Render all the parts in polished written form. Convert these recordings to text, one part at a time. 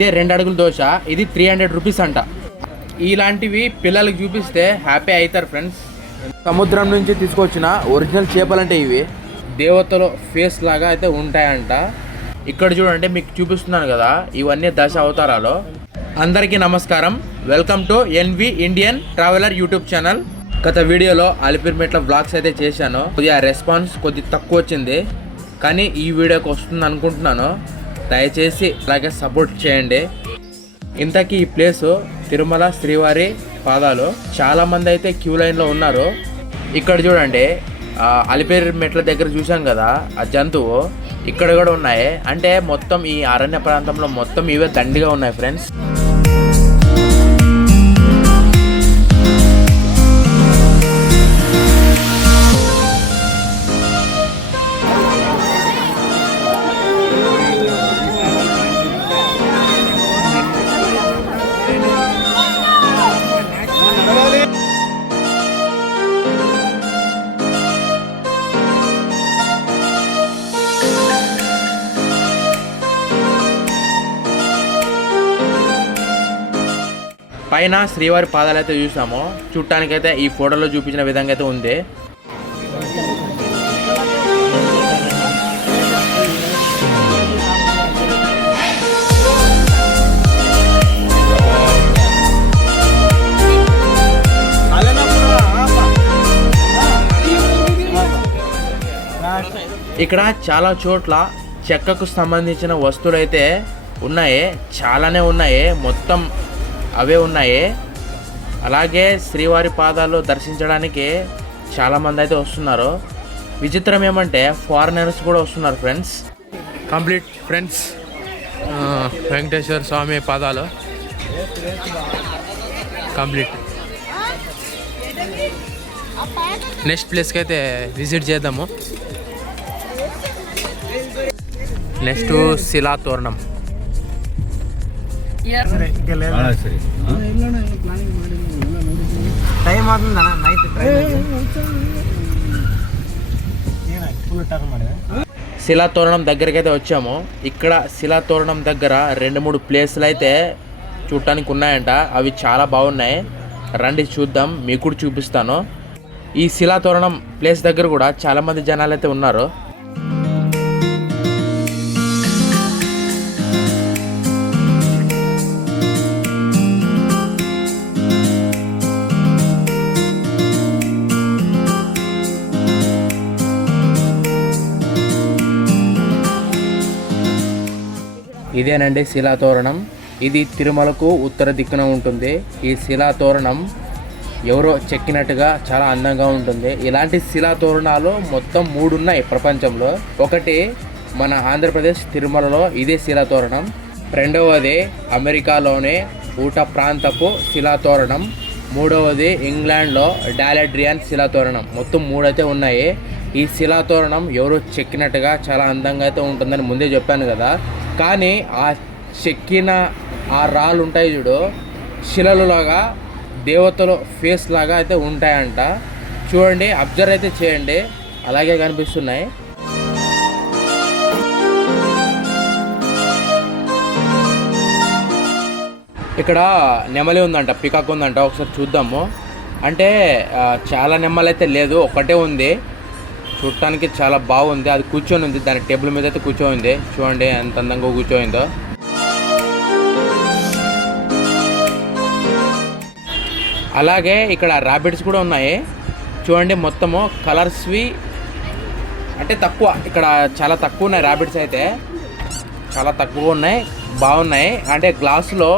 ఇదే 2 అడుగుల దోశ, ఇది 300 రూపీస్ అంట. ఇలాంటివి పిల్లలకి చూపిస్తే హ్యాపీ అవుతారు ఫ్రెండ్స్. సముద్రం నుంచి తీసుకొచ్చిన ఒరిజినల్ చేపలంటే ఇవి దేవతల ఫేస్ లాగా అయితే ఉంటాయంట. ఇక్కడ చూడండి మీకు చూపిస్తున్నాను కదా, ఇవన్నీ దశ అవతారాలు. అందరికీ నమస్కారం, welcome to NV Indian traveller YouTube channel. గత వీడియోలో అలిపిరిమెట్ల వ్లాగ్స్ అయితే చేశాను, కొద్దిగా రెస్పాన్స్ తక్కువ వచ్చింది, కానీ ఈ వీడియోకి వస్తుంది అనుకుంటున్నాను. దయచేసి అలాగే సపోర్ట్ చేయండి. ఇంతకీ ఈ ప్లేసు తిరుమల శ్రీవారి పాదాలు. చాలామంది అయితే క్యూ లైన్లో ఉన్నారు. ఇక్కడ చూడండి, అలిపిరి మెట్ల దగ్గర చూసాం కదా ఆ జంతువు, ఇక్కడ కూడా ఉన్నాయి. అంటే మొత్తం ఈ అరణ్య ప్రాంతంలో మొత్తం ఇవే దండిగా ఉన్నాయి ఫ్రెండ్స్. పైన శ్రీవారి పాదాలు అయితే చూసాము. చూడటానికైతే ఈ ఫోటోలో చూపించిన విధంగా అయితే ఉంది. ఇక్కడ చాలా చోట్ల చెక్కకు సంబంధించిన వస్తువులు అయితే ఉన్నాయి, చాలానే ఉన్నాయి, మొత్తం అవే ఉన్నాయి. అలాగే శ్రీవారి పాదాలు దర్శించడానికి చాలామంది అయితే వస్తున్నారు. విచిత్రం ఏమంటే ఫారినర్స్ కూడా వస్తున్నారు ఫ్రెండ్స్. కంప్లీట్ ఫ్రెండ్స్, వెంకటేశ్వర స్వామి పాదాలు కంప్లీట్. నెక్స్ట్ ప్లేస్కి అయితే విజిట్ చేద్దాము. నెక్స్ట్ శిలాతోరణం. శిలాతోరణం దగ్గరికి అయితే వచ్చాము. ఇక్కడ శిలాతోరణం దగ్గర 2-3 ప్లేసులు అయితే చూడటానికి ఉన్నాయంట. అవి చాలా బాగున్నాయి, రండి చూద్దాం, మీకు కూడా చూపిస్తాను. ఈ శిలాతోరణం ప్లేస్ దగ్గర కూడా చాలామంది జనాలు అయితే ఉన్నారు. ఇదేనండి శిలాతోరణం. ఇది తిరుమలకు ఉత్తర దిక్కున ఉంటుంది. ఈ శిలాతోరణం ఎవరో చెక్కినట్టుగా చాలా అందంగా ఉంటుంది. ఇలాంటి శిలాతోరణాలు మొత్తం 3 ఉన్నాయి ప్రపంచంలో. ఒకటి మన ఆంధ్రప్రదేశ్ తిరుమలలో ఇదే శిలాతోరణం. రెండవది అమెరికాలోనే ఊట ప్రాంతపు శిలాతోరణం. మూడవది ఇంగ్లాండ్లో డాలెడ్రియాన్ శిలాతోరణం. మొత్తం 3 అయితే ఉన్నాయి. ఈ శిలాతోరణం ఎవరో చెక్కినట్టుగా చాలా అందంగా అయితే ఉంటుందని ముందే చెప్పాను కదా, కానీ ఆ చెక్కిన ఆ రాళ్ళు ఉంటాయి చూడు, శిలలులాగా దేవతల ఫేస్ లాగా అయితే ఉంటాయంట. చూడండి, అబ్జర్వ్ అయితే చేయండి, అలాగే కనిపిస్తున్నాయి. ఇక్కడ నెమలి ఉందంట, పికాక్ ఉందంట, ఒకసారి చూద్దాము. అంటే చాలా నెమలి అయితే లేదు, ఒకటే ఉంది. చూడటానికి చాలా బాగుంది. అది కూర్చొని ఉంది, దాని టేబుల్ మీద అయితే కూర్చోయింది. చూడండి ఎంత అందంగా కూర్చోయిందో. అలాగే ఇక్కడ ర్యాబిట్స్ కూడా ఉన్నాయి. చూడండి మొత్తము కలర్స్వి అంటే తక్కువ, ఇక్కడ చాలా తక్కువ ఉన్నాయి. ర్యాబిట్స్ అయితే చాలా తక్కువ ఉన్నాయి, బాగున్నాయి. అంటే గ్లాసులో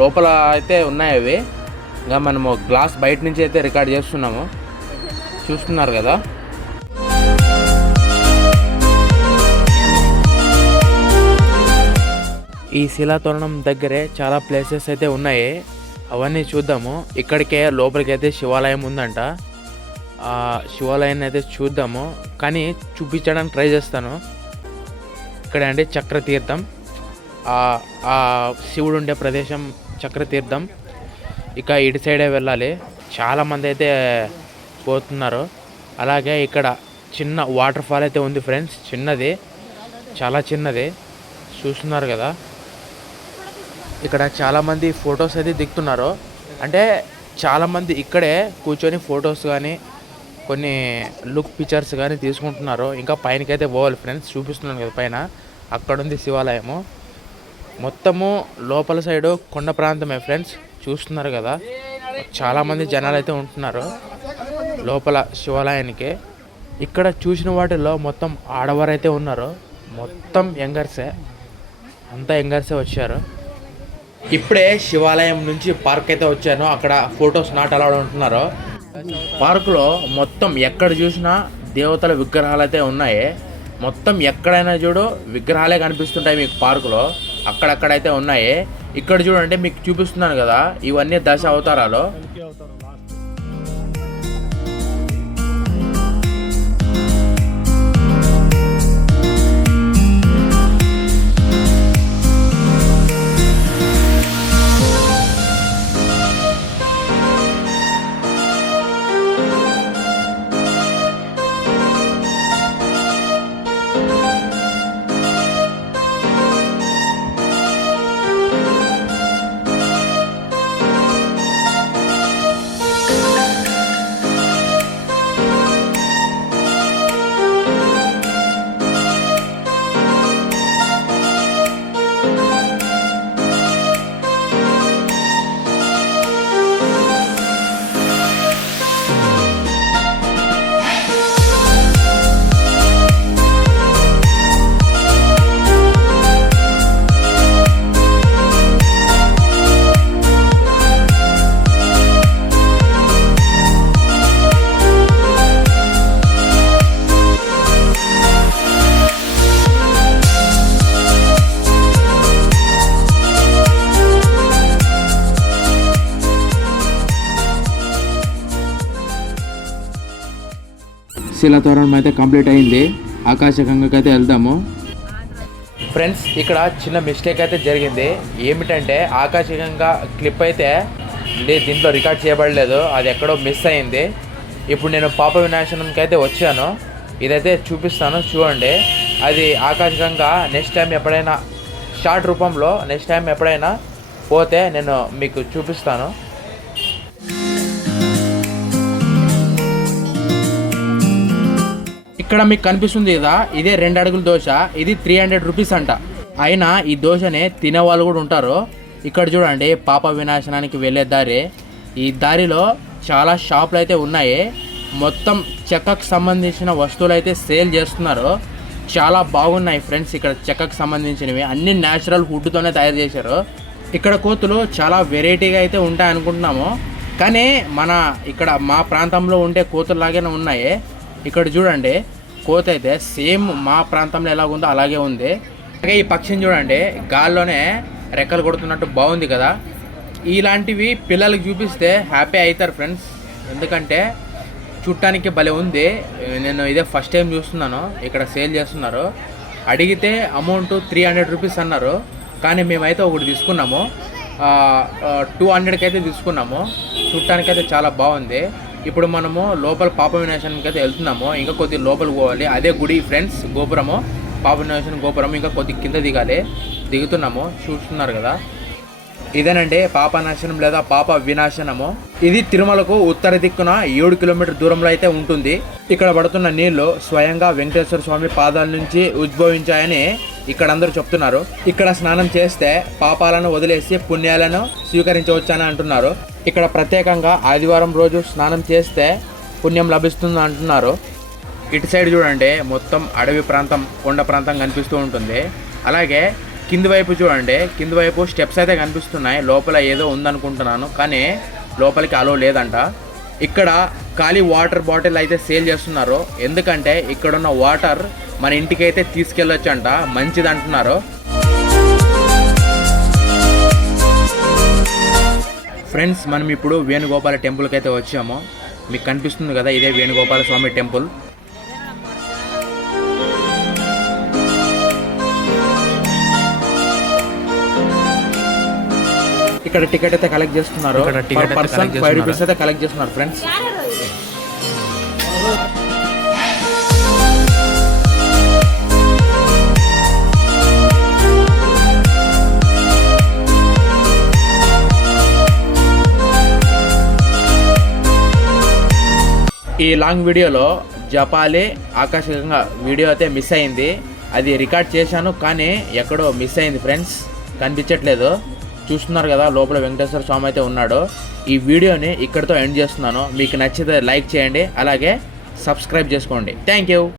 లోపల అయితే ఉన్నాయి అవి. ఇంకా మనము గ్లాస్ బయట నుంచి అయితే రికార్డ్ చేస్తున్నాము, చూస్తున్నారు కదా. ఈ శిలాతోరణం దగ్గరే చాలా ప్లేసెస్ అయితే ఉన్నాయి, అవన్నీ చూద్దాము. ఇక్కడికే లోపలికి అయితే శివాలయం ఉందంట. ఆ శివాలయాన్ని అయితే చూద్దాము, కానీ చూపించడానికి ట్రై చేస్తాను. ఇక్కడ అంటే చక్రతీర్థం, ఆ శివుడు ఉండే ప్రదేశం చక్రతీర్థం. ఇక ఇటు సైడే వెళ్ళాలి, చాలామంది అయితే పోతున్నారు. అలాగే ఇక్కడ చిన్న వాటర్ ఫాల్ అయితే ఉంది ఫ్రెండ్స్, చిన్నది, చాలా చిన్నది, చూస్తున్నారు కదా. ఇక్కడ చాలామంది ఫొటోస్ అయితే దిగుతున్నారు. అంటే చాలామంది ఇక్కడే కూర్చొని ఫొటోస్ కానీ కొన్ని లుక్ పిక్చర్స్ కానీ తీసుకుంటున్నారు. ఇంకా పైనకైతే పోవాలి ఫ్రెండ్స్, చూపిస్తున్నాను కదా పైన అక్కడ ఉంది శివాలయము. మొత్తము లోపల సైడు కొండ ప్రాంతమే ఫ్రెండ్స్, చూస్తున్నారు కదా. చాలామంది జనాలు అయితే ఉంటున్నారు లోపల శివాలయానికి. ఇక్కడ చూసిన వాటిల్లో మొత్తం ఆడవారు అయితే ఉన్నారు, మొత్తం యంగర్సే, అంతా యంగర్సే వచ్చారు. ఇప్పుడే శివాలయం నుంచి పార్క్ అయితే వచ్చాను. అక్కడ ఫొటోస్ నాట్ అలౌడ్ ఉంటున్నారు. పార్కులో మొత్తం ఎక్కడ చూసినా దేవతల విగ్రహాలు అయితే ఉన్నాయి. మొత్తం ఎక్కడైనా చూడు విగ్రహాలే కనిపిస్తుంటాయి మీకు పార్కులో, అక్కడక్కడైతే ఉన్నాయి. ఇక్కడ చూడండి మీకు చూపిస్తున్నాను కదా, ఇవన్నీ దశ అవతారాలు. శిలాతోరణం అయితే కంప్లీట్ అయింది. ఆకాశగంగకి అయితే వెళ్దాము ఫ్రెండ్స్. ఇక్కడ చిన్న మిస్టేక్ అయితే జరిగింది. ఏమిటంటే ఆకాశగంగా క్లిప్ అయితే దీంట్లో రికార్డ్ చేయబడలేదు, అది ఎక్కడో మిస్ అయింది. ఇప్పుడు నేను పాప వినాశనంకి అయితే వచ్చాను, ఇదైతే చూపిస్తాను చూడండి. అది ఆకాశగంగా నెక్స్ట్ టైం ఎప్పుడైనా షార్ట్ రూపంలో నెక్స్ట్ టైం ఎప్పుడైనా పోతే నేను మీకు చూపిస్తాను. ఇక్కడ మీకు కనిపిస్తుంది కదా, ఇదే 2 అడుగుల దోశ. ఇది 300 రూపీస్ అంట. అయినా ఈ దోశనే తినేవాళ్ళు కూడా ఉంటారు. ఇక్కడ చూడండి పాప వినాశనానికి వెళ్ళే దారి. ఈ దారిలో చాలా షాపులు అయితే ఉన్నాయి. మొత్తం చెక్కకు సంబంధించిన వస్తువులు అయితే సేల్ చేస్తున్నారు. చాలా బాగున్నాయి ఫ్రెండ్స్. ఇక్కడ చెక్కకు సంబంధించినవి అన్ని న్యాచురల్ వుడ్తోనే తయారు చేశారు. ఇక్కడ కోతులు చాలా వెరైటీగా అయితే ఉంటాయి అనుకుంటున్నాము, కానీ ఇక్కడ మా ప్రాంతంలో ఉండే కోతుల్లాగానే ఉన్నాయి. ఇక్కడ చూడండి కోత అయితే సేమ్ మా ప్రాంతంలో ఎలాగుందో అలాగే ఉంది. అలాగే ఈ పక్షిని చూడండి గాల్లోనే రెక్కలు కొడుతున్నట్టు బాగుంది కదా. ఇలాంటివి పిల్లలకి చూపిస్తే హ్యాపీ అవుతారు ఫ్రెండ్స్, ఎందుకంటే చూడటానికి భలే ఉంది. నేను ఇదే ఫస్ట్ టైం చూస్తున్నాను. ఇక్కడ సేల్ చేస్తున్నారు. అడిగితే అమౌంట్ 300 రూపీస్ అన్నారు, కానీ మేమైతే ఒకటి తీసుకున్నాము. 200కి అయితే తీసుకున్నాము. చూడటానికైతే చాలా బాగుంది. ఇప్పుడు మనము లోపల పాప వినాశనానికి అయితే వెళ్తున్నాము. ఇంకా కొద్ది లోపలికి పోవాలి. అదే గుడి ఫ్రెండ్స్, గోపురము, పాప వినాశనం గోపురం. ఇంకా కొద్ది కింద దిగుతున్నాము. చూస్తున్నారు కదా, ఇదేనండి పాప నాశనం లేదా పాప వినాశనము. ఇది తిరుమలకు ఉత్తర దిక్కున 7 కిలోమీటర్ దూరంలో అయితే ఉంటుంది. ఇక్కడ పడుతున్న నీళ్లు స్వయంగా వెంకటేశ్వర స్వామి పాదాల నుంచి ఉద్భవించాయని ఇక్కడ అందరూ చెప్తున్నారు. ఇక్కడ స్నానం చేస్తే పాపాలను వదిలేసి పుణ్యాలను స్వీకరించవచ్చని అంటున్నారు. ఇక్కడ ప్రత్యేకంగా ఆదివారం రోజు స్నానం చేస్తే పుణ్యం లభిస్తుంది అంటున్నారు. ఇటు సైడ్ చూడండి మొత్తం అడవి ప్రాంతం, కొండ ప్రాంతం కనిపిస్తూ ఉంటుంది. అలాగే కింది వైపు చూడండి, కింది వైపు స్టెప్స్ అయితే కనిపిస్తున్నాయి. లోపల ఏదో ఉందనుకుంటున్నాను, కానీ లోపలికి అలో లేదంట. ఇక్కడ ఖాళీ వాటర్ బాటిల్ అయితే సేల్ చేస్తున్నారు. ఎందుకంటే ఇక్కడున్న వాటర్ మన ఇంటికి అయితే తీసుకెళ్ళొచ్చంట, మంచిది అంటున్నారు. ఫ్రెండ్స్ మనం ఇప్పుడు వేణుగోపాల టెంపుల్కి అయితే వచ్చాము. మీకు కనిపిస్తుంది కదా, ఇదే వేణుగోపాల స్వామి టెంపుల్. ఇక్కడ టికెట్ అయితే కలెక్ట్ చేస్తున్నారు. పర్సన్ 5 రూపీస్ అయితే కలెక్ట్ చేస్తున్నారు ఫ్రెండ్స్. ఈ లాంగ్ వీడియోలో జపాలి ఆకర్షకంగా వీడియో అయితే మిస్ అయింది. అది రికార్డ్ చేశాను కానీ ఎక్కడో మిస్ అయింది ఫ్రెండ్స్, కనిపించట్లేదు. చూస్తున్నారు కదా లోపల వెంకటేశ్వర స్వామి అయితే ఉన్నాడు. ఈ వీడియోని ఇక్కడితో ఎండ్ చేస్తున్నాను. మీకు నచ్చితే లైక్ చేయండి, అలాగే సబ్స్క్రైబ్ చేసుకోండి. Thank you.